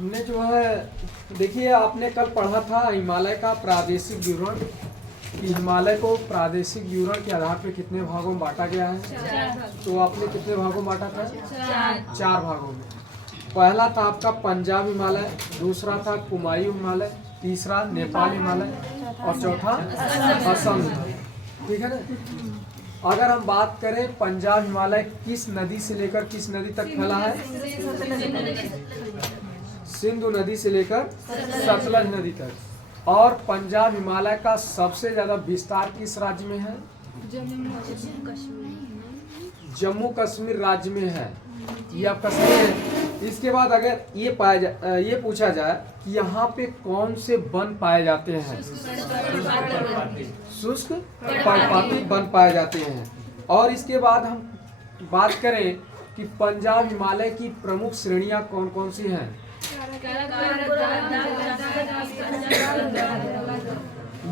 हमने जो है देखिए आपने कल पढ़ा था हिमालय का प्रादेशिक विवरण कि हिमालय को प्रादेशिक विवरण के आधार पर कितने भागों में बांटा गया है। तो आपने कितने भागों में बांटा था? चार भागों में। पहला था आपका पंजाब हिमालय, दूसरा था कुमायूं हिमालय, तीसरा नेपाल हिमालय और चौथा असम हिमालय। ठीक है ना। अगर हम बात करें पंजाब हिमालय किस नदी से लेकर किस नदी तक फैला है? सिंधु नदी से लेकर सतलज नदी तक। और पंजाब हिमालय का सबसे ज्यादा विस्तार किस राज्य में है? जम्मू कश्मीर राज्य में है। ये आपका सही है। इसके बाद अगर ये पूछा जाए कि यहाँ पे कौन से वन पाए जाते हैं? शुष्क पर्णपाती वन पाए जाते हैं। और इसके बाद हम बात करें कि पंजाब हिमालय की प्रमुख श्रेणियां कौन कौन सी हैं?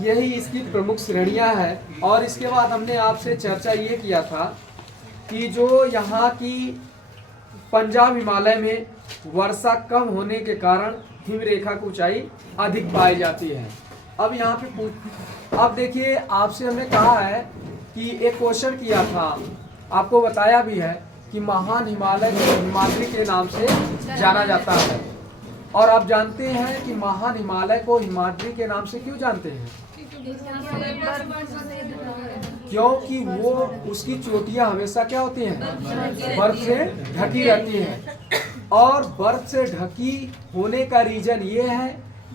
यही इसकी प्रमुख श्रेणियां हैं। और इसके बाद हमने आपसे चर्चा ये किया था कि जो यहाँ की पंजाब हिमालय में वर्षा कम होने के कारण हिमरेखा की ऊंचाई अधिक पाई जाती है। अब यहाँ पे अब देखिए आपसे हमने कहा है कि एक क्वेश्चन किया था, आपको बताया भी है कि महान हिमालय को हिमाद्री के नाम से जाना जाता है। और आप जानते हैं कि महान हिमालय को हिमाद्री के नाम से क्यों जानते हैं? क्योंकि वो उसकी चोटियां हमेशा क्या होती हैं? बर्फ से ढकी रहती हैं। और बर्फ से ढकी होने का रीजन ये है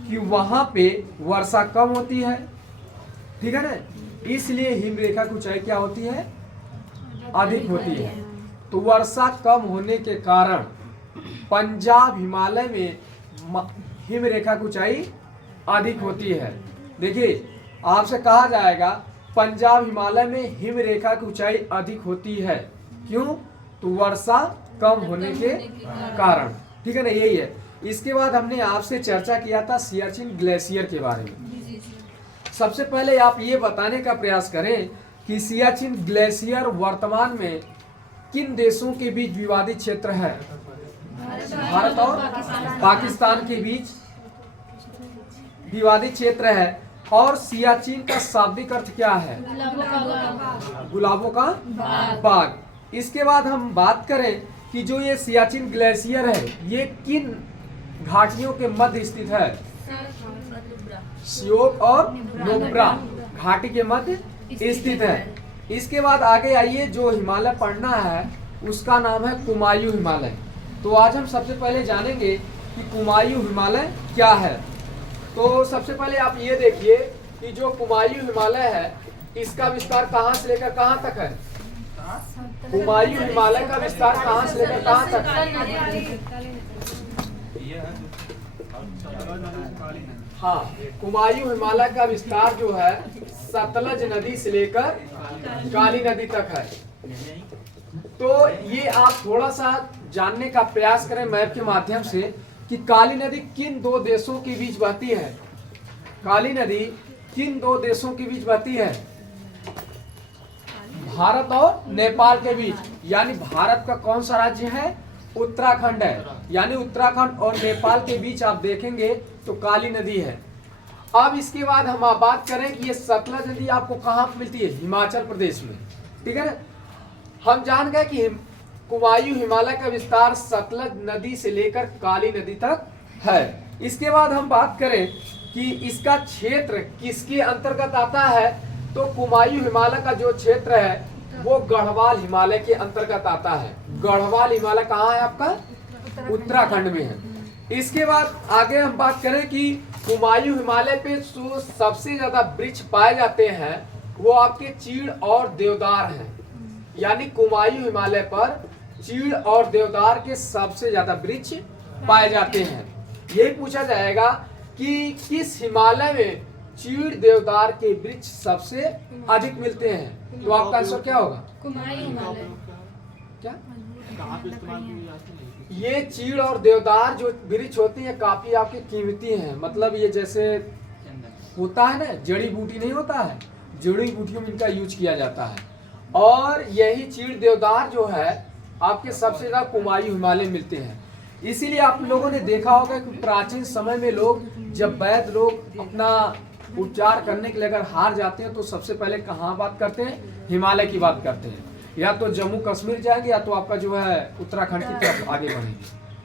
कि वहां पे वर्षा कम होती है। ठीक है ना। इसलिए हिमरेखा की ऊंचाई क्या होती है? अधिक होती है। तो वर्षा कम होने के कारण पंजाब हिमालय में हिमरेखा की ऊंचाई अधिक होती है। देखिए आपसे कहा जाएगा पंजाब हिमालय में हिमरेखा की ऊंचाई अधिक होती है। क्यों? तो वर्षा कम होने के कारण। ठीक है ना, यही है। इसके बाद हमने आपसे चर्चा किया था सियाचिन ग्लेशियर के बारे में। सबसे पहले आप ये बताने का प्रयास करें कि सियाचिन ग्लेशियर वर्तमान में किन देशों के बीच विवादित क्षेत्र है? भारत और पाकिस्तान के बीच विवादित क्षेत्र है। और सियाचिन का शाब्दिक अर्थ क्या है? गुलाबों का बाग। इसके बाद हम बात करें कि जो ये सियाचिन ग्लेशियर है ये किन घाटियों के मध्य स्थित है? श्योक और नुब्रा घाटी के मध्य स्थित है। इसके बाद आगे आइए, जो हिमालय पढ़ना है उसका नाम है कुमायूं हिमालय। तो आज हम सबसे पहले जानेंगे कि कुमायूं हिमालय क्या है। तो सबसे पहले आप ये देखिए कि जो कुमायूं हिमालय है इसका विस्तार कहाँ से लेकर कहाँ तक है? कुमायूं हिमालय का विस्तार कहाँ से लेकर कहाँ तक है? हाँ, कुमायूं हिमालय का विस्तार जो है सतलज नदी से लेकर काली नदी तक है। तो ये आप थोड़ा सा जानने का प्रयास करें मैप के माध्यम से कि काली नदी किन दो देशों के बीच बहती है? काली नदी किन दो देशों के बीच बहती है? भारत और नेपाल के बीच। यानी भारत का कौन सा राज्य है? उत्तराखंड है। यानी उत्तराखंड और नेपाल के बीच आप देखेंगे तो काली नदी है। अब इसके बाद हम आप बात करें कि ये सतलज नदी आपको कहाँ पे मिलती है? हिमाचल प्रदेश में। ठीक है ना। हम जान गए कि कुमायूं हिमालय का विस्तार सतलज नदी से लेकर काली नदी तक है। इसके बाद हम बात करें कि इसका क्षेत्र किसके अंतर्गत आता है, तो कुमायूं हिमालय का जो क्षेत्र है वो गढ़वाल हिमालय के अंतर्गत आता है। गढ़वाल हिमालय कहाँ है आपका? उत्तराखंड में है। इसके बाद आगे हम बात करें कि कुमायूं हिमालय पे जो सबसे ज्यादा वृक्ष पाए जाते हैं वो आपके चीड़ और देवदार हैं। यानी कुमायूं हिमालय पर चीड़ और देवदार के सबसे ज्यादा वृक्ष पाए जाते हैं। यही पूछा जाएगा कि किस हिमालय में चीड़ देवदार के वृक्ष सबसे अधिक मिलते हैं? तो आपका आंसर क्या होगा? कुमायूं हिमालय। क्या? ये चीड़ और देवदार जो वृक्ष होती है काफी आपके कीमती हैं। मतलब ये जैसे होता है ना, जड़ी बूटी नहीं होता है, जड़ी बूटियों में इनका यूज किया जाता है। और यही चीड़ देवदार जो है आपके सबसे ज्यादा कुमायूं हिमालय मिलते हैं। इसीलिए आप लोगों ने देखा होगा कि प्राचीन समय में लोग, जब वैद्य लोग अपना उपचार करने के लिए अगर हार जाते हैं तो सबसे पहले कहाँ बात करते हैं? हिमालय की बात करते हैं। या तो जम्मू कश्मीर जाएंगे या तो आपका जो है उत्तराखंड की तरफ आगे बढ़ेंगे,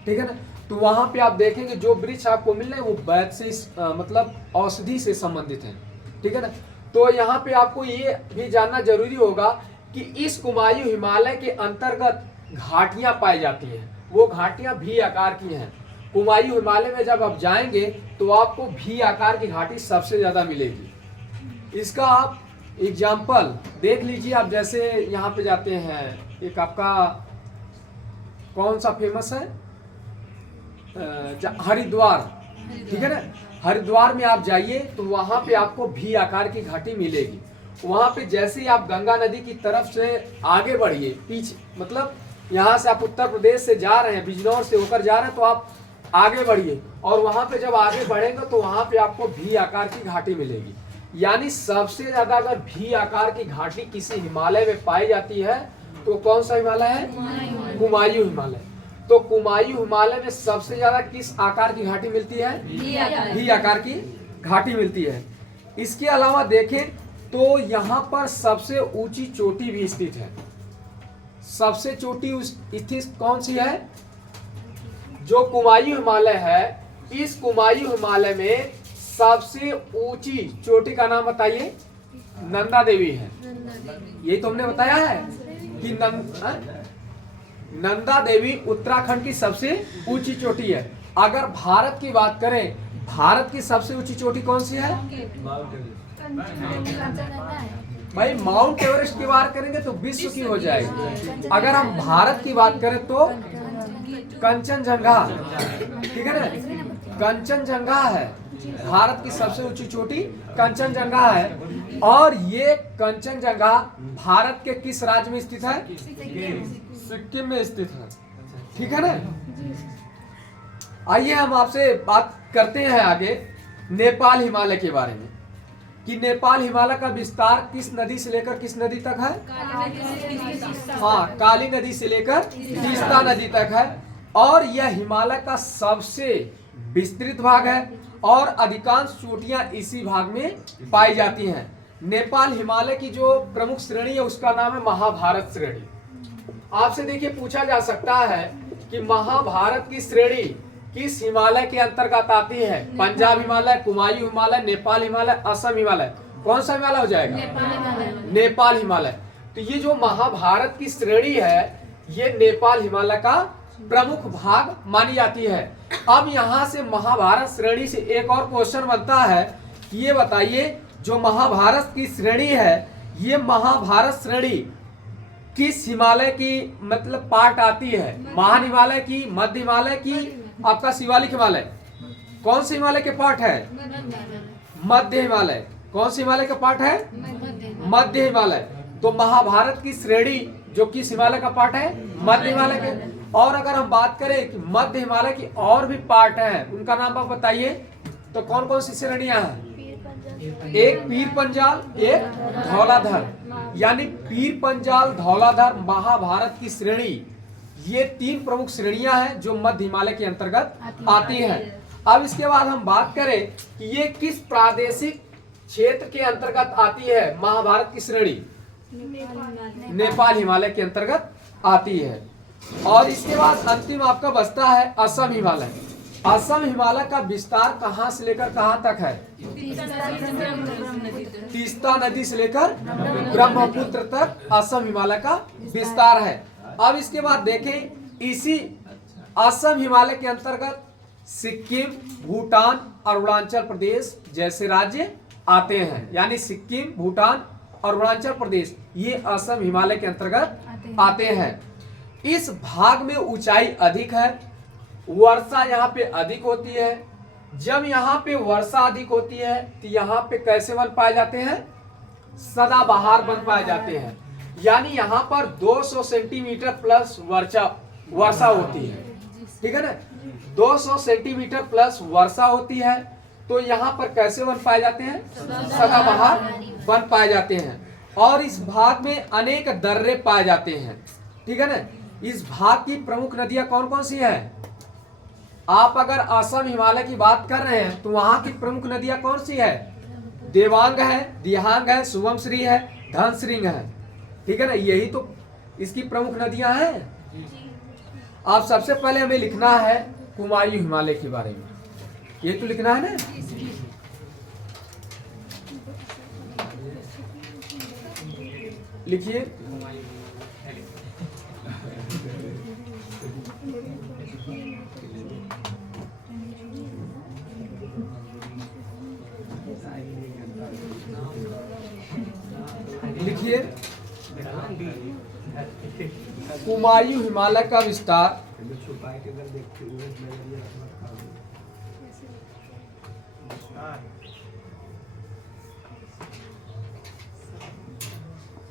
ठीक है ना। तो वहां पे आप देखेंगे जो वृक्ष आपको मिल रहे हैं वो वैद्य से मतलब औषधि से संबंधित है, ठीक है ना। तो यहाँ पे आपको ये भी जानना जरूरी होगा कि इस कुमायूं हिमालय के अंतर्गत घाटियां पाई जाती हैं। वो घाटियां भी आकार की हैं। कुमायूं हिमालय में जब आप जाएंगे तो आपको भी आकार की घाटी सबसे ज्यादा मिलेगी। इसका आप एग्जाम्पल देख लीजिए। आप जैसे यहाँ पे जाते हैं, एक आपका कौन सा फेमस है, हरिद्वार, ठीक है ना। हरिद्वार में आप जाइए तो वहां पे आपको भी आकार की घाटी मिलेगी। वहां पे जैसे ही आप गंगा नदी की तरफ से आगे बढ़िए, पीछे मतलब यहाँ से आप उत्तर प्रदेश से जा रहे हैं, बिजनौर से होकर जा रहे हैं, तो आप आगे बढ़िए और वहां पे जब आगे बढ़ेंगे तो वहां पे आपको भी आकार की घाटी मिलेगी। यानी सबसे ज्यादा अगर भी आकार की घाटी किसी हिमालय में पाई जाती है तो कौन सा हिमालय है? कुमायूं हिमालय। तो कुमायूं हिमालय में सबसे ज्यादा किस आकार की घाटी मिलती है? भी आकार की घाटी मिलती है। इसके अलावा देखें तो यहाँ पर सबसे ऊंची चोटी भी स्थित है। सबसे चोटी स्थित कौन सी है? जो कुमायूं हिमालय है, इस कुमायूं हिमालय में सबसे ऊंची चोटी का नाम बताइए। नंदा देवी है। यही तो हमने बताया है कि नंदा देवी उत्तराखंड की सबसे ऊंची चोटी है। अगर भारत की बात करें, भारत की सबसे ऊंची चोटी कौन सी है? भाई माउंट एवरेस्ट की बात करेंगे तो विश्व की हो जाएगी। अगर हम भारत की बात करें तो कंचनजंगा, ठीक है ना। कंचनजंगा है भारत की सबसे ऊंची चोटी, कंचनजंगा है। और ये कंचनजंगा भारत के किस राज्य में स्थित है? सिक्किम में स्थित है, ठीक है ना। आइए हम आपसे बात करते हैं आगे नेपाल हिमालय के बारे में, कि नेपाल हिमालय का विस्तार किस नदी से लेकर किस नदी तक है? हाँ, काली नदी से लेकर तीस्ता नदी तक है। और यह हिमालय का सबसे विस्तृत भाग है और अधिकांश चोटियां इसी भाग में पाई जाती हैं। नेपाल हिमालय की जो प्रमुख श्रेणी है उसका नाम है महाभारत श्रेणी। आपसे देखिए पूछा जा सकता है कि महाभारत की श्रेणी किस हिमालय के अंतर्गत आती है? पंजाब हिमालय, कुमायूं हिमालय, नेपाल हिमालय, असम हिमालय। कौन सा हिमालय हो जाएगा? नेपाल हिमालय। तो ये जो महाभारत की श्रेणी है ये नेपाल हिमालय का प्रमुख भाग मानी जाती है। अब यहाँ से महाभारत श्रेणी से एक और क्वेश्चन बनता है कि ये बताइए जो महाभारत की श्रेणी है, ये महाभारत श्रेणी किस हिमालय की मतलब पार्ट आती है? महान हिमालय की, मध्य हिमालय की, आपका शिवालिक हिमालय? कौन से हिमालय के पार्ट है? मध्य हिमालय। कौन से हिमालय का पार्ट है? मध्य हिमालय। तो महाभारत की श्रेणी जो किस हिमालय का पार्ट है? मध्य हिमालय के। और अगर हम बात करें कि मध्य हिमालय की और भी पार्ट है, उनका नाम आप बताइए। तो कौन कौन सी श्रेणियां हैं? एक पीर पंजाल, एक धौलाधर। यानी पीर पंजाल, धौलाधर, महाभारत की श्रेणी, ये तीन प्रमुख श्रेणियां हैं जो मध्य हिमालय के अंतर्गत आती हैं। अब इसके बाद हम बात करें कि ये किस प्रादेशिक क्षेत्र के अंतर्गत आती है? महाभारत की श्रेणी नेपाल हिमालय के अंतर्गत आती है। और इसके बाद अंतिम आपका बचता है असम हिमालय। असम हिमालय का विस्तार कहां से लेकर कहां तक है? तीस्ता नदी से लेकर ब्रह्मपुत्र तक असम हिमालय का विस्तार है। अब इसके बाद देखें, इसी असम हिमालय के अंतर्गत सिक्किम, भूटान, अरुणाचल प्रदेश जैसे राज्य आते हैं। यानी सिक्किम, भूटान और अरुणाचल प्रदेश ये असम हिमालय के अंतर्गत आते हैं। इस भाग में ऊंचाई अधिक है, वर्षा यहाँ पे अधिक होती है। जब यहाँ पे वर्षा अधिक होती है तो यहाँ पे कैसे वन पाए जाते हैं? सदाबहार वन पाए जाते हैं। यानी यहाँ पर 200 सेंटीमीटर प्लस वर्षा होती है, ठीक है ना। 200 सेंटीमीटर प्लस वर्षा होती है तो यहाँ पर कैसे वन पाए जाते हैं? सदाबहार वन पाए जाते हैं। और इस भाग में अनेक दर्रे पाए जाते हैं, ठीक है ना। इस भाग की प्रमुख नदियां कौन कौन सी हैं? आप अगर असम हिमालय की बात कर रहे हैं तो वहां की प्रमुख नदियां कौन सी है? देवांग है, दिहांग है, शुभमश्री है, धनश्री है। ठीक है ना, यही तो इसकी प्रमुख नदियां हैं। आप सबसे पहले हमें लिखना है कुमायूं हिमालय के बारे में, ये तो लिखना है ना। लिखिए लिखिए कुमायूं हिमालय का विस्तार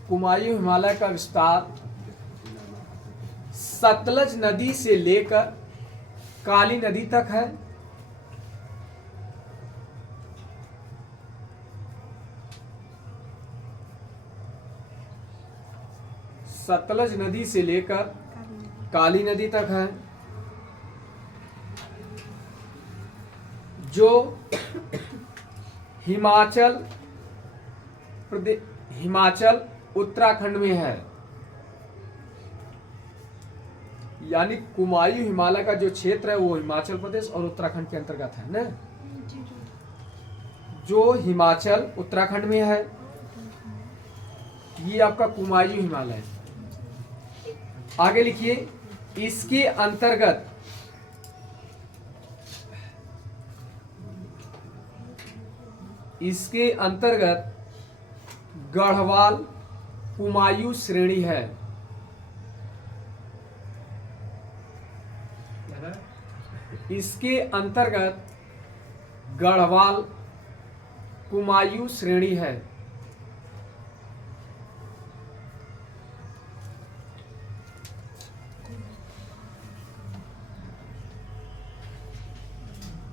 कुमायूं हिमालय का विस्तार सतलज नदी से लेकर काली नदी तक है। सतलज नदी से लेकर काली नदी तक है, जो हिमाचल उत्तराखंड में है। यानी कुमायूं हिमालय का जो क्षेत्र है वो हिमाचल प्रदेश और उत्तराखंड के अंतर्गत है ना, जो हिमाचल उत्तराखंड में है। ये आपका कुमायूं हिमालय है। आगे लिखिए, इसके अंतर्गत गढ़वाल कुमायूं श्रेणी है। इसके अंतर्गत गढ़वाल कुमायूं श्रेणी है।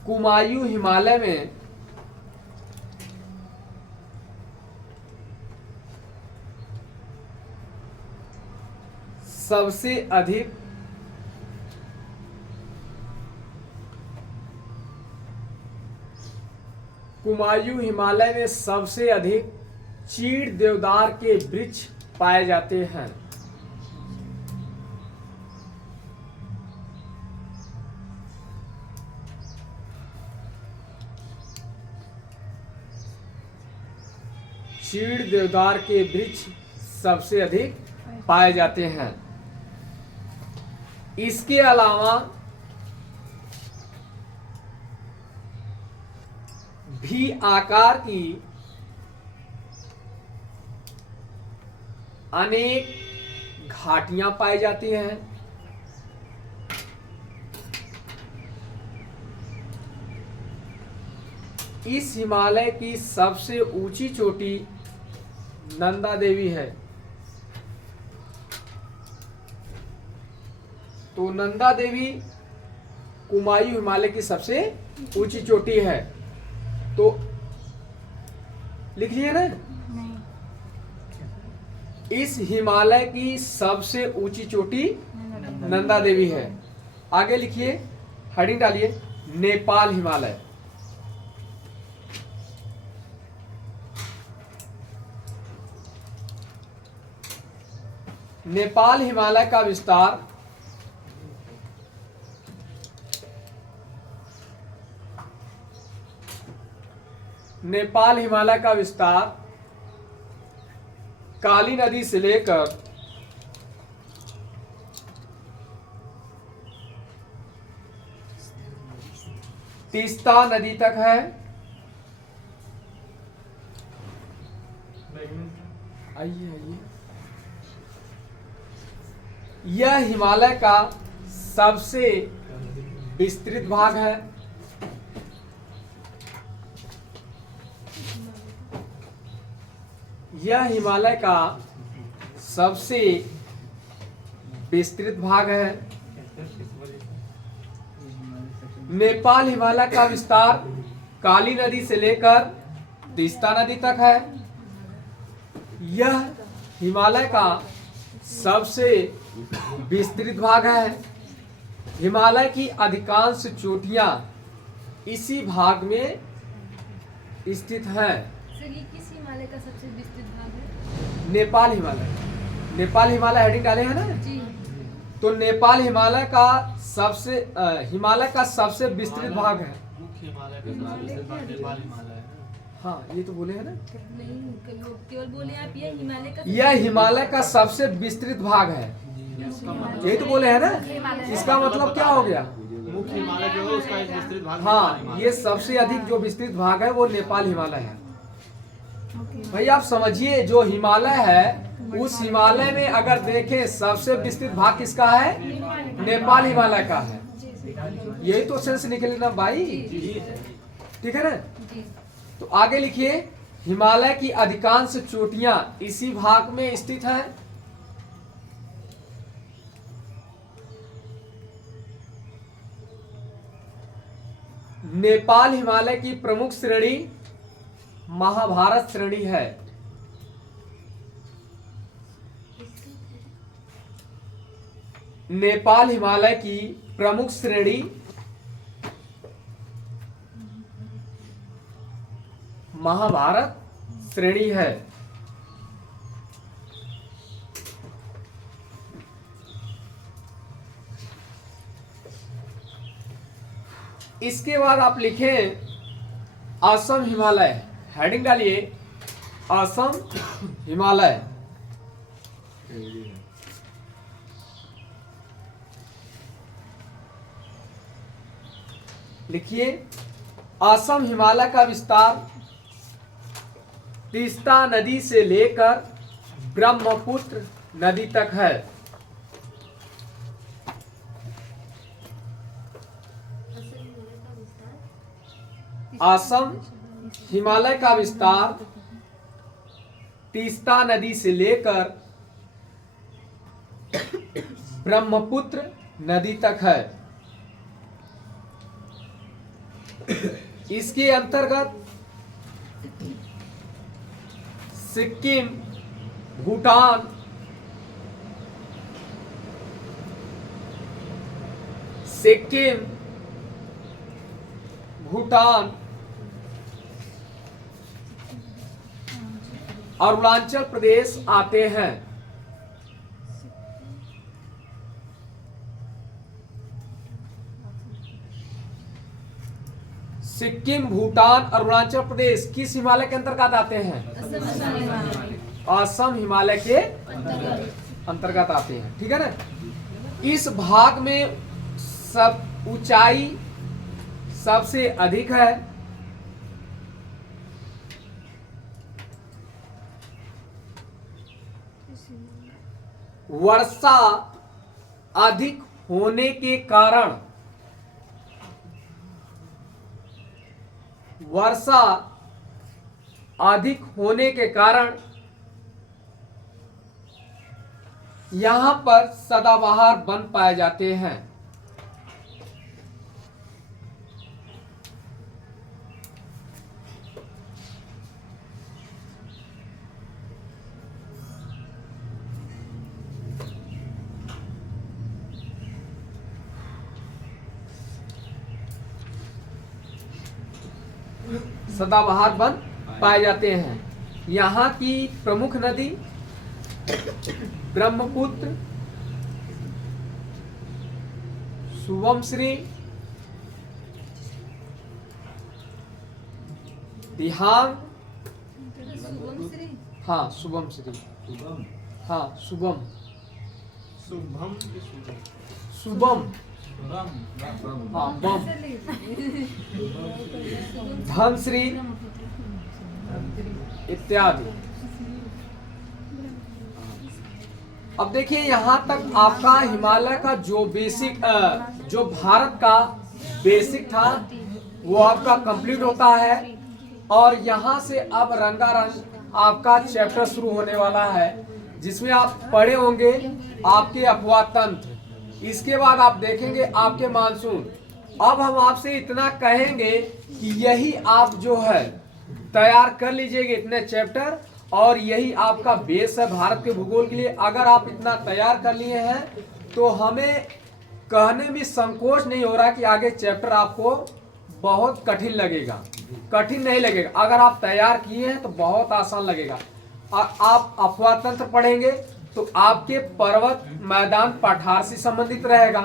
कुमायूं हिमालय में सबसे अधिक चीड़ देवदार के वृक्ष पाए जाते हैं। चीड़ देवदार के वृक्ष सबसे अधिक पाए जाते हैं। इसके अलावा भी आकार की अनेक घाटियां पाई जाती हैं। इस हिमालय की सबसे ऊंची चोटी नंदा देवी है। तो नंदा देवी कुमायूं हिमालय की सबसे ऊंची चोटी है। तो लिख लिए ना, इस हिमालय की सबसे ऊंची चोटी नंदा देवी है। आगे लिखिए, हेडिंग डालिए, नेपाल हिमालय। नेपाल हिमालय का विस्तार काली नदी से लेकर तीस्ता नदी तक है। आइए, यह हिमालय का सबसे विस्तृत भाग है। यह हिमालय का सबसे विस्तृत भाग है। नेपाल हिमालय का विस्तार काली नदी से लेकर तीस्ता नदी तक है। यह हिमालय का सबसे विस्तृत भाग है। हिमालय की अधिकांश चोटियां इसी भाग में स्थित हैं। सर ये किस हिमालय का सबसे विस्तृत भाग है? नेपाल हिमालय। नेपाल हिमालय हेडिंग डाले हैं ना, जी तो नेपाल हिमालय का सबसे विस्तृत भाग है। मुख्य हिमालय का सबसे विस्तृत भाग नेपाल हिमालय है। हाँ ये तो बोले हैं ना, नहीं, केवल बोले आप यह हिमालय का यह हिमालय का सबसे विस्तृत भाग है, इसका मतलब यही तो बोले हैं ना। इसका मतलब क्या हो गया? मुख्य हिमालय जो है उसका एक विस्तृत भाग नेपाल हाँ, हिमालय ये सबसे अधिक जो विस्तृत भाग है वो नेपाल हिमालय है। भाई आप समझिए, जो हिमालय है उस हिमालय में अगर देखें सबसे विस्तृत भाग किसका है? नेपाल हिमालय का है। यही तो सेंस निकले ना भाई, ठीक है ना। जी तो आगे लिखिए, हिमालय की अधिकांश चोटियां इसी भाग में स्थित हैं। नेपाल हिमालय की प्रमुख श्रेणी महाभारत श्रेणी है। नेपाल हिमालय की प्रमुख श्रेणी महाभारत श्रेणी है। इसके बाद आप लिखें असम हिमालय, हेडिंग डालिए असम हिमालय। लिखिए, असम हिमालय का विस्तार तीस्ता नदी से लेकर ब्रह्मपुत्र नदी तक है। असम हिमालय का विस्तार तीस्ता नदी से लेकर ब्रह्मपुत्र नदी तक है। इसके अंतर्गत सिक्किम, भूटान, अरुणाचल प्रदेश आते हैं। सिक्किम, भूटान, अरुणाचल प्रदेश किस हिमालय के अंतर्गत आते हैं? असम हिमालय के अंतर्गत आते हैं, ठीक है ना। इस भाग में सब ऊंचाई सबसे अधिक है। वर्षा अधिक होने के कारण यहां पर सदाबहार वन पाए जाते हैं। सदाबहार वन पाए जाते हैं। यहाँ की प्रमुख नदी ब्रह्मपुत्र, सुबमश्री, दिहांग, हाँ शुभमश्री, हाँ शुभम, हाँ बम, धनश्री इत्यादि। अब देखिए, यहाँ तक आपका हिमालय का जो बेसिक जो भारत का बेसिक था वो आपका कंप्लीट होता है। और यहाँ से अब रंगारंग आपका चैप्टर शुरू होने वाला है, जिसमें आप पढ़े होंगे आपके अपवाद तंत्र। इसके बाद आप देखेंगे आपके मानसून। अब हम आपसे इतना कहेंगे कि यही आप जो है तैयार कर लीजिएगा इतने चैप्टर, और यही आपका बेस है भारत के भूगोल के लिए। अगर आप इतना तैयार कर लिए हैं तो हमें कहने में संकोच नहीं हो रहा कि आगे चैप्टर आपको बहुत कठिन लगेगा। कठिन नहीं लगेगा, अगर आप तैयार किए हैं तो बहुत आसान लगेगा। आप अफवाह तंत्र पढ़ेंगे तो आपके पर्वत मैदान पठार से संबंधित रहेगा।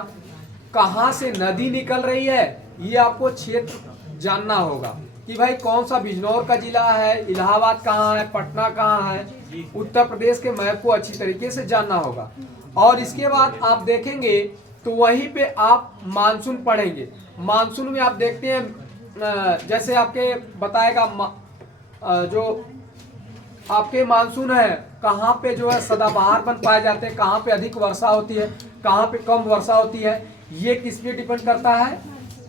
कहाँ से नदी निकल रही है ये आपको क्षेत्र जानना होगा कि भाई कौन सा बिजनौर का जिला है, इलाहाबाद कहाँ है, पटना कहाँ है, उत्तर प्रदेश के मैप को अच्छी तरीके से जानना होगा। और इसके बाद आप देखेंगे तो वहीं पे आप मानसून पढ़ेंगे। मानसून में आप देखते हैं जैसे आपके बताएगा जो आपके मानसून है कहाँ पे जो है सदाबहार बन पाए जाते हैं, कहाँ पे अधिक वर्षा होती है, कहाँ पे कम वर्षा होती है, ये किस पे डिपेंड करता है,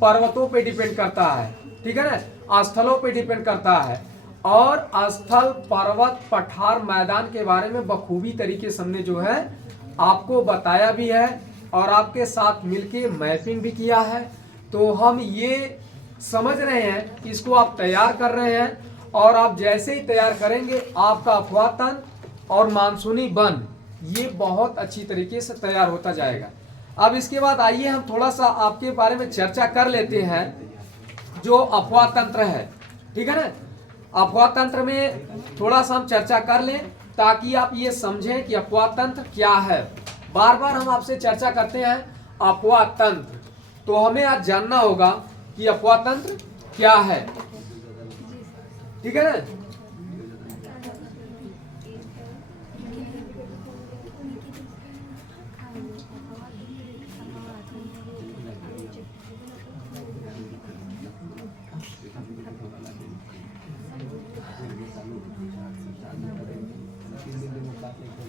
पर्वतों पे डिपेंड करता है, ठीक है ना, स्थलों पे डिपेंड करता है। और स्थल पर्वत पठार मैदान के बारे में बखूबी तरीके से हमने जो है आपको बताया भी है और आपके साथ मिलके मैपिंग भी किया है। तो हम ये समझ रहे हैं कि इसको आप तैयार कर रहे हैं और आप जैसे ही तैयार करेंगे आपका अफवाह तंत्र और मानसूनी वन ये बहुत अच्छी तरीके से तैयार होता जाएगा। अब इसके बाद आइए हम थोड़ा सा आपके बारे में चर्चा कर लेते हैं जो अफवाह तंत्र है, ठीक है ना। अफवाह तंत्र में थोड़ा सा हम चर्चा कर लें ताकि आप ये समझें कि अफवाह तंत्र क्या है। बार बार हम आपसे चर्चा करते हैं अफवाह तंत्र, तो हमें आज जानना होगा कि अफवाह तंत्र क्या है, ठीक है ना।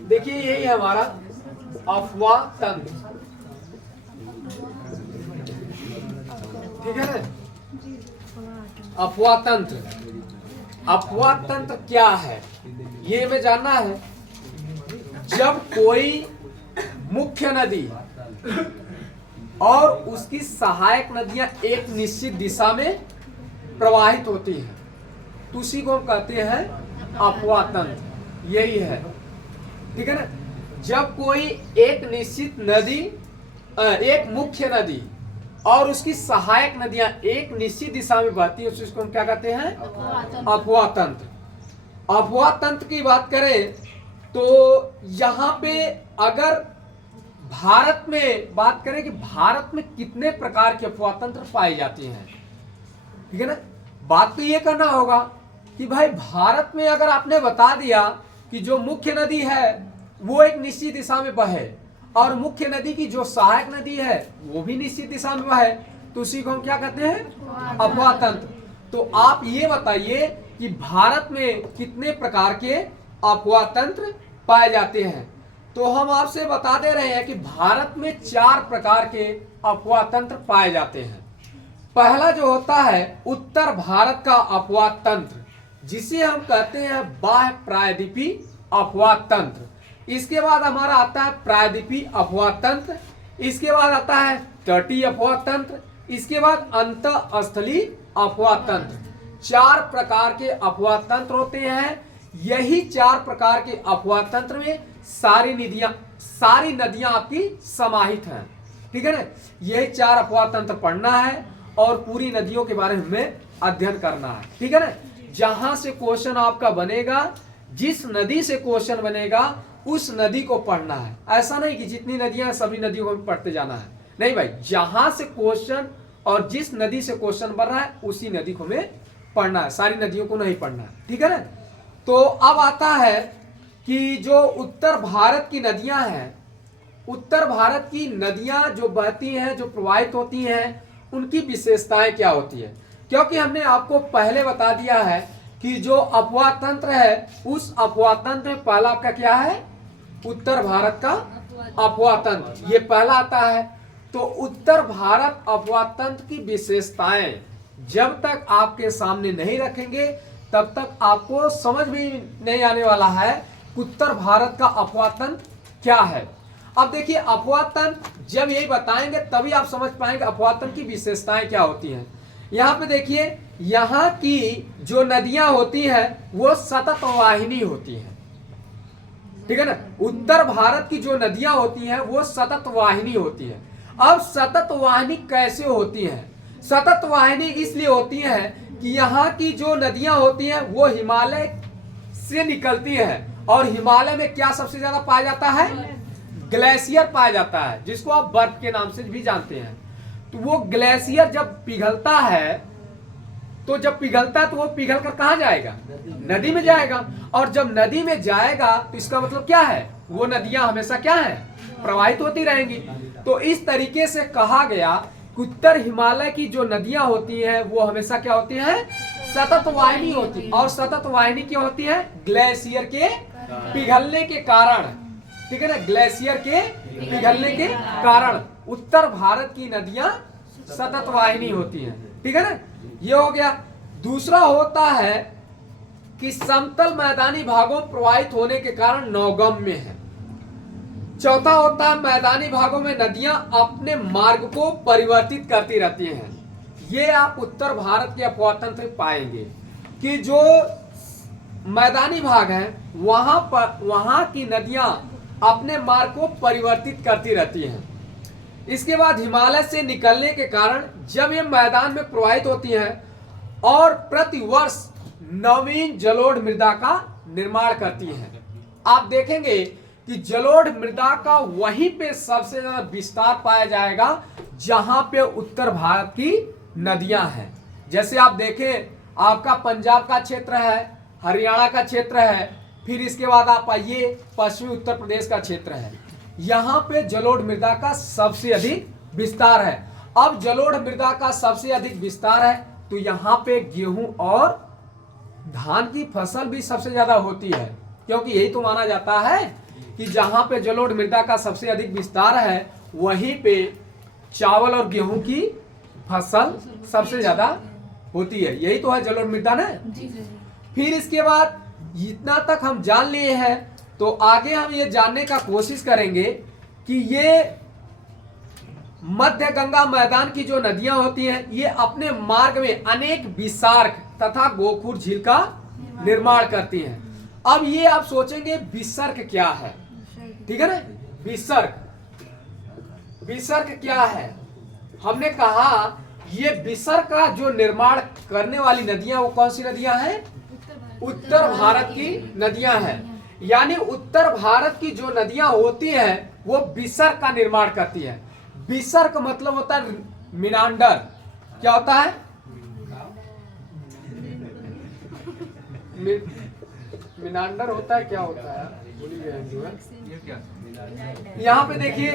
देखिए यही है हमारा अफवाह तंत्र, ठीक है ना। अफवाह तंत्र, अफवाह तंत्र क्या है ये हमें जानना है। जब कोई मुख्य नदी और उसकी सहायक नदियां एक निश्चित दिशा में प्रवाहित होती हैं तो उसी को हम कहते हैं अफवाह तंत्र, यही है, ठीक है ना। जब कोई एक निश्चित नदी एक मुख्य नदी और उसकी सहायक नदियां एक निश्चित दिशा में बहती है उसको हम क्या कहते हैं, अफवाह तंत्र। अफवाह तंत्र की बात करें तो यहाँ पे अगर भारत में बात करें कि भारत में कितने प्रकार के अफवाह तंत्र पाए जाते हैं, ठीक है ना। बात तो ये करना होगा कि भाई भारत में अगर आपने बता दिया कि जो मुख्य नदी है वो एक निश्चित दिशा में बहे और मुख्य नदी की जो सहायक नदी है वो भी निश्चित दिशा में बहे तो उसी को हम क्या कहते हैं, अफवाह तंत्र। तो आप ये बताइए कि भारत में कितने प्रकार के अफवाह तंत्र पाए जाते हैं। तो हम आपसे बता दे रहे हैं कि भारत में 4 प्रकार के अफवाह तंत्र पाए जाते हैं। पहला जो होता है उत्तर भारत का अफवाह तंत्र जिसे हम कहते हैं बाह्य प्रायद्वीपीय अफवाह तंत्र। इसके बाद हमारा आता है प्रायद्वीपीय अफवाह तंत्र, इसके बाद आता है तटीय अफवाह तंत्र, इसके बाद अंतःस्थलीय अफवाह तंत्र। 4 प्रकार के अफवाह तंत्र होते हैं। यही 4 प्रकार के अफवाह तंत्र में सारी नदियां आपकी समाहित हैं, ठीक है ना। यही 4 अफवाह तंत्र पढ़ना है और पूरी नदियों के बारे में हमें अध्ययन करना है, ठीक है ना। जहां से क्वेश्चन आपका बनेगा, जिस नदी से क्वेश्चन बनेगा उस नदी को पढ़ना है। ऐसा नहीं कि जितनी नदियां हैं सभी नदियों को पढ़ते जाना है, नहीं भाई, जहां से क्वेश्चन और जिस नदी से क्वेश्चन बन रहा है उसी नदी को हमें पढ़ना है, सारी नदियों को नहीं पढ़ना है, ठीक है ना। तो अब आता है कि जो उत्तर भारत की नदियां हैं, उत्तर भारत की नदियां जो बहती हैं, जो प्रवाहित होती हैं, उनकी विशेषताएं क्या होती है। क्योंकि हमने आपको पहले बता दिया है कि जो अफवाह तंत्र है उस अफवाह तंत्र में पहला आपका क्या है, उत्तर भारत का अफवाह तंत्र, ये पहला आता है। तो उत्तर भारत अफवाह तंत्र की विशेषताएं जब तक आपके सामने नहीं रखेंगे तब तक आपको समझ भी नहीं आने वाला है उत्तर भारत का अफवाह तंत्र क्या है। अब देखिए अफवाह तंत्र जब यही बताएंगे तभी आप समझ पाएंगे अफवाह तंत्र की विशेषताएं क्या होती हैं। यहाँ पे देखिए, यहाँ की जो नदियां होती हैं वो सतत वाहिनी होती हैं, ठीक है ना। उत्तर भारत की जो नदियां होती हैं वो सतत वाहिनी होती है। अब सतत वाहिनी कैसे होती है? सतत वाहिनी इसलिए होती है कि यहाँ की जो नदियां होती हैं वो हिमालय से निकलती हैं, और हिमालय में क्या सबसे ज्यादा पाया जाता है? ग्लेशियर पाया जाता है, जिसको आप बर्फ के नाम से भी जानते हैं। तो वो ग्लेशियर जब पिघलता है, तो जब पिघलता है तो वो पिघल कर कहाँ जाएगा? नदी में जाएगा। और जब नदी में जाएगा तो इसका मतलब क्या है? वो नदियां हमेशा क्या है? प्रवाहित होती रहेंगी। तो इस तरीके से कहा गया कि उत्तर हिमालय की जो नदियां होती हैं वो हमेशा क्या होती हैं? सतत वाहिनी होती। और सतत वाहिनी क्या होती है? ग्लेशियर के पिघलने के कारण, ठीक है ना, ग्लेशियर के पिघलने के कारण उत्तर भारत की नदियां सतत वाहिनी होती हैं, ठीक है ना। ये हो गया। दूसरा होता है कि समतल मैदानी भागों में प्रवाहित होने के कारण नौगम्य है। चौथा होता है मैदानी भागों में नदियां अपने मार्ग को परिवर्तित करती रहती हैं। ये आप उत्तर भारत के अपवातन से पाएंगे कि जो मैदानी भाग है वहां की नदियां अपने मार्ग को परिवर्तित करती रहती हैं। इसके बाद हिमालय से निकलने के कारण जब ये मैदान में प्रवाहित होती हैं और प्रतिवर्ष नवीन जलोढ़ मृदा का निर्माण करती हैं। आप देखेंगे कि जलोढ़ मृदा का वहीं पे सबसे ज्यादा विस्तार पाया जाएगा जहां पे उत्तर भारत की नदियां हैं। जैसे आप देखें, आपका पंजाब का क्षेत्र है, हरियाणा का क्षेत्र है, फिर इसके बाद आप आइए पश्चिमी उत्तर प्रदेश का क्षेत्र है। यहाँ पे जलोढ़ मृदा का सबसे अधिक विस्तार है। अब जलोढ़ मृदा का सबसे अधिक विस्तार है तो यहाँ पे गेहूं और धान की फसल भी सबसे ज्यादा होती है, क्योंकि यही तो माना जाता है कि जहाँ पे जलोढ़ मृदा का सबसे अधिक विस्तार है वहीं पे चावल और गेहूं की फसल सबसे ज्यादा होती है। यही तो है जलोढ़ मृदा ना। फिर इसके बाद इतना तक हम जान लिए हैं, तो आगे हम ये जानने का कोशिश करेंगे कि ये मध्य गंगा मैदान की जो नदियां होती हैं ये अपने मार्ग में अनेक विसर्ग तथा गोखुर झील का निर्माण करती हैं। अब ये आप सोचेंगे विसर्ग क्या है, ठीक है ना। विसर्ग क्या है? हमने कहा ये विसर्ग का जो निर्माण करने वाली नदियां वो कौन सी नदियां हैं? उत्तर भारत की नदियां हैं। यानी उत्तर भारत की जो नदियां होती हैं वो विसर्ग का निर्माण करती हैं। विसर्ग मतलब होता है मिनांडर। क्या होता है? मिनांडर होता है, क्या होता है भूल गए जो है। यहाँ पे देखिए,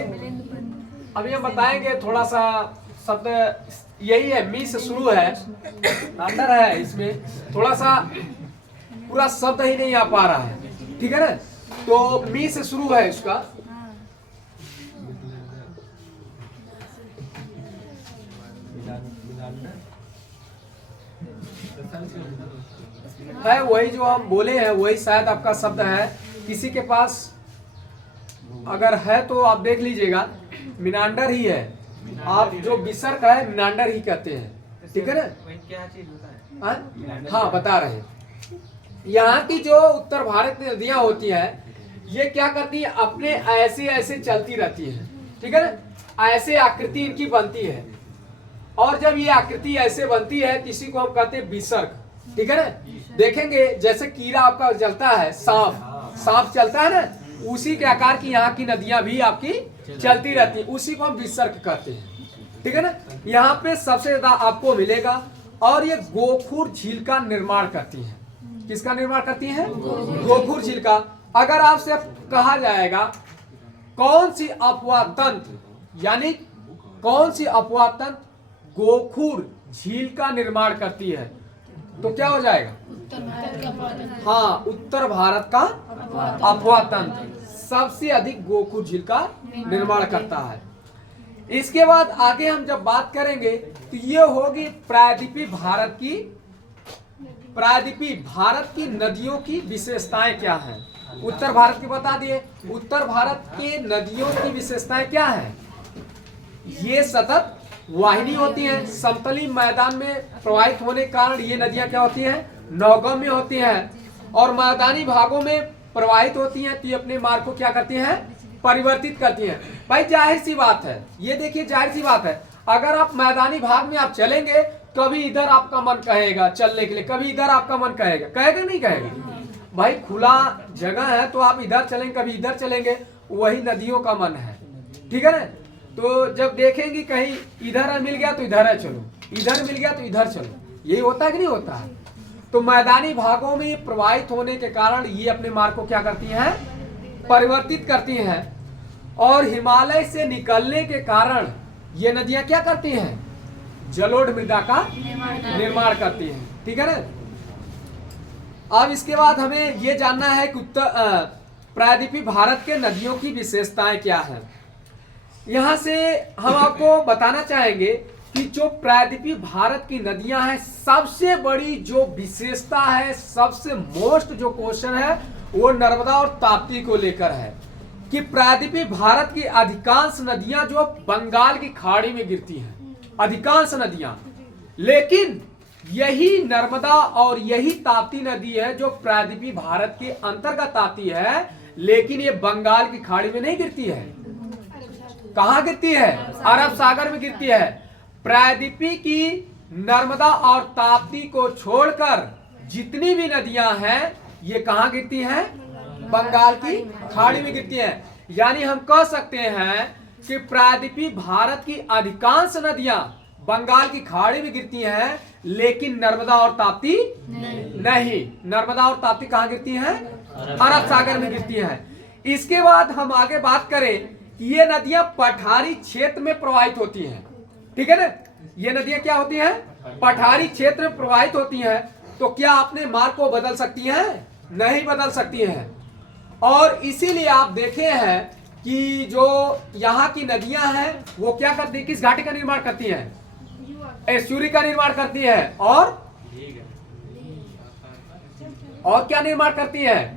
अभी हम बताएंगे थोड़ा सा शब्द यही है, मी से शुरू है, मिनांडर है, इसमें थोड़ा सा पूरा शब्द ही नहीं आ पा रहा है, ठीक है ना। तो मी से शुरू है इसका। है वही जो हम बोले हैं, वही शायद आपका शब्द है। किसी के पास अगर है तो आप देख लीजिएगा, मिनांडर ही है। आप जो विसर्ग है मिनांडर ही कहते हैं, ठीक है ना। क्या चीज होता है? हाँ, बता रहे हैं। यहाँ की जो उत्तर भारत की नदियां होती हैं ये क्या करती है? अपने ऐसे ऐसे चलती रहती है, ठीक है ना। ऐसे आकृति इनकी बनती है, और जब ये आकृति ऐसे बनती है किसी को हम कहते हैं विसर्ग, ठीक है ना। देखेंगे जैसे कीड़ा आपका चलता है, सांप चलता है ना, उसी के आकार की यहाँ की नदियां भी आपकी चलती रहती है, उसी को हम विसर्ग कहते हैं, ठीक है ना। यहाँ पे सबसे ज्यादा आपको मिलेगा। और ये गोखुर झील का निर्माण करती है। किसका निर्माण करती है? गोखुर झील का। अगर आपसे कहा जाएगा कौन सी अपवाह तंत्र, यानी कौन सी अपवाह तंत्र गोखुर झील का निर्माण करती है, तो क्या हो जाएगा? हाँ, उत्तर भारत का अपवाह तंत्र सबसे अधिक गोखुर झील का निर्माण करता है। इसके बाद आगे हम जब बात करेंगे तो ये होगी प्रायद्वीपीय भारत की नदियों की विशेषताएं क्या हैं। उत्तर भारत की बता दिए। उत्तर भारत के नदियों की विशेषताएं क्या हैं? ये सतत वाहिनी होती हैं, समतली मैदान में प्रवाहित होने के कारण ये नदियां क्या होती हैं? नौगम्य होती हैं, और मैदानी भागों में प्रवाहित होती हैं तो ये अपने मार्ग को क्या करती हैं? परिवर्तित करती हैं। भाई जाहिर सी बात है, ये देखिए जाहिर सी बात है, अगर आप मैदानी भाग में आप चलेंगे, कभी इधर आपका मन कहेगा चलने के लिए, कभी इधर आपका मन कहेगा, कहेगा नहीं कहेगा? भाई खुला जगह है तो आप इधर चलेंगे, कभी इधर चलेंगे, वही नदियों का मन है, ठीक है ना। तो जब देखेंगे कहीं इधर मिल गया तो इधर है चलो, इधर मिल गया तो इधर चलो, यही होता है कि नहीं होता है? तो मैदानी भागों में प्रवाहित होने के कारण ये अपने मार्ग को क्या करती हैं, परिवर्तित करती हैं, और हिमालय से निकलने के कारण ये नदियां क्या करती हैं, जलोढ़ मृदा का निर्माण करती हैं, ठीक है ना। अब इसके बाद हमें ये जानना है कि प्रायद्वीपीय भारत के नदियों की विशेषताएं क्या हैं। यहां से हम आपको बताना चाहेंगे कि जो प्रायद्वीपीय भारत की नदियां हैं, सबसे बड़ी जो विशेषता है, सबसे मोस्ट जो क्वेश्चन है वो नर्मदा और ताप्ती को लेकर है कि प्रायद्वीपीय भारत की अधिकांश नदियां जो बंगाल की खाड़ी में गिरती हैं, अधिकांश नदियां, लेकिन यही नर्मदा और यही ताप्ती नदी है जो प्रायद्वीपीय भारत के अंतर्गत आती है, लेकिन ये बंगाल की खाड़ी में नहीं गिरती है। कहां गिरती है? अरब सागर में गिरती है। प्रायद्वीपीय की नर्मदा और ताप्ती को छोड़कर जितनी भी नदियां हैं ये कहां गिरती हैं? बंगाल की खाड़ी में गिरती हैं। यानी हम कह सकते हैं कि प्रायद्वीपीय भारत की अधिकांश नदियां बंगाल की खाड़ी में गिरती हैं, लेकिन नर्मदा और ताप्ती नहीं। नर्मदा और ताप्ती कहां गिरती हैं? अरब सागर में गिरती हैं। इसके बाद हम आगे बात करें, ये नदियां पठारी क्षेत्र में प्रवाहित होती हैं, ठीक है ना। ये नदियां क्या होती हैं? पठारी क्षेत्र में प्रवाहित होती हैं। तो क्या अपने मार्ग को बदल सकती हैं? नहीं बदल सकती हैं। और इसीलिए आप देखे हैं कि जो यहाँ की नदियां हैं वो क्या करती है, किस घाटी का निर्माण करती हैं? एस्चुरी का निर्माण करती है। और क्या निर्माण करती है?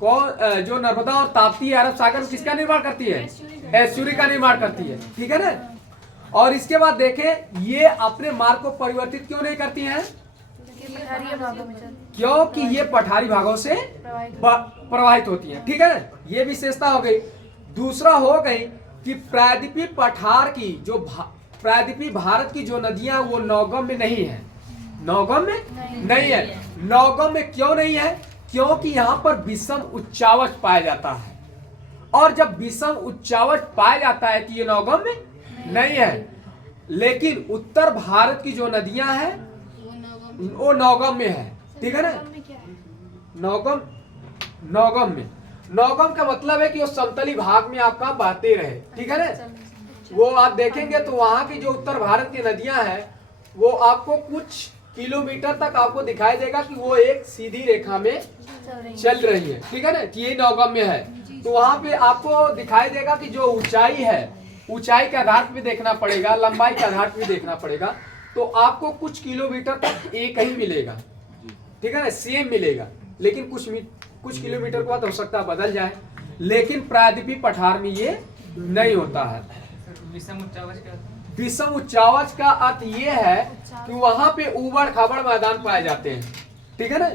कौन? जो नर्मदा और ताप्ती अरब सागर में किसका निर्माण करती है? एस्चुरी का निर्माण करती है, ठीक है ना। और इसके बाद देखें, ये अपने मार्ग को परिवर्तित क्यों नहीं करती हैं? क्योंकि ये पठारी भागों से प्रवाहित होती हैं, ठीक है ना। ये विशेषता हो गई। दूसरा हो गई कि प्रायद्वीपीय पठार की जो प्रायद्वीपीय भारत की जो नदियां वो नौगम में नहीं है। नौगम में नहीं है। नौगम में क्यों नहीं है? क्योंकि यहाँ पर विषम उच्चावच पाया जाता है, और जब विषम उच्चावच पाया जाता है तो ये नौगम में नहीं है। लेकिन उत्तर भारत की जो नदियां हैं वो नौगम में है, ठीक है ना। नौगम में नौगम का मतलब है कि वो समतली भाग में आपका बहते रहे, ठीक है ना। वो आप देखेंगे तो वहां की जो उत्तर भारत की नदियां हैं वो आपको कुछ किलोमीटर तक आपको दिखाई देगा कि वो एक सीधी रेखा में चल रही है, ठीक है ना। ये नौगम में है, तो वहां पे आपको दिखाई देगा कि जो ऊंचाई है, ऊंचाई के आधार पे देखना पड़ेगा, लंबाई के आधार पे देखना पड़ेगा, तो आपको कुछ किलोमीटर तक एक ही मिलेगा, ठीक है ना, सेम मिलेगा। लेकिन कुछ किलोमीटर के बाद हो सकता है बदल जाए, लेकिन प्रायद्वीपीय पठार में ये नहीं होता है। विषम उच्चावच का अर्थ ये है कि वहां पे उबड़ खाबड़ मैदान पाए जाते हैं, ठीक है ना।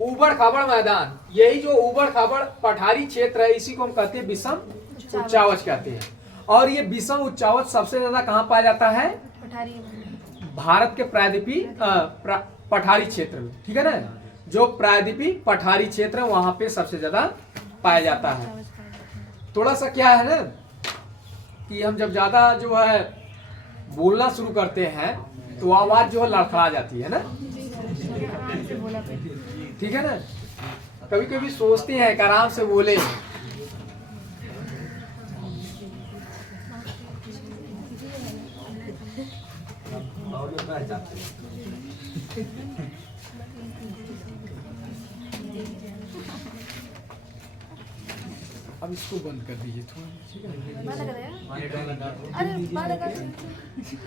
उबड़ खाबड़ मैदान, यही जो उबड़ खाबड़ पठारी क्षेत्र है इसी को हम कहते हैं विषम उच्चावच कहते हैं। और ये विषम उच्चावच सबसे ज्यादा कहाँ पाया जाता है? भारत के प्रायद्वीपीय पठारी क्षेत्र में, ठीक है ना। जो प्रायद्वीपीय पठारी क्षेत्र है वहां पे सबसे ज्यादा पाया जाता है। थोड़ा सा क्या है ना कि हम जब ज्यादा जो है बोलना शुरू करते हैं तो आवाज जो है लड़खड़ा जाती है ना, ठीक है ना। कभी कभी सोचते हैं कि आराम से बोले, अब इसको बंद कर दीजिए थोड़ा, ठीक है। अरे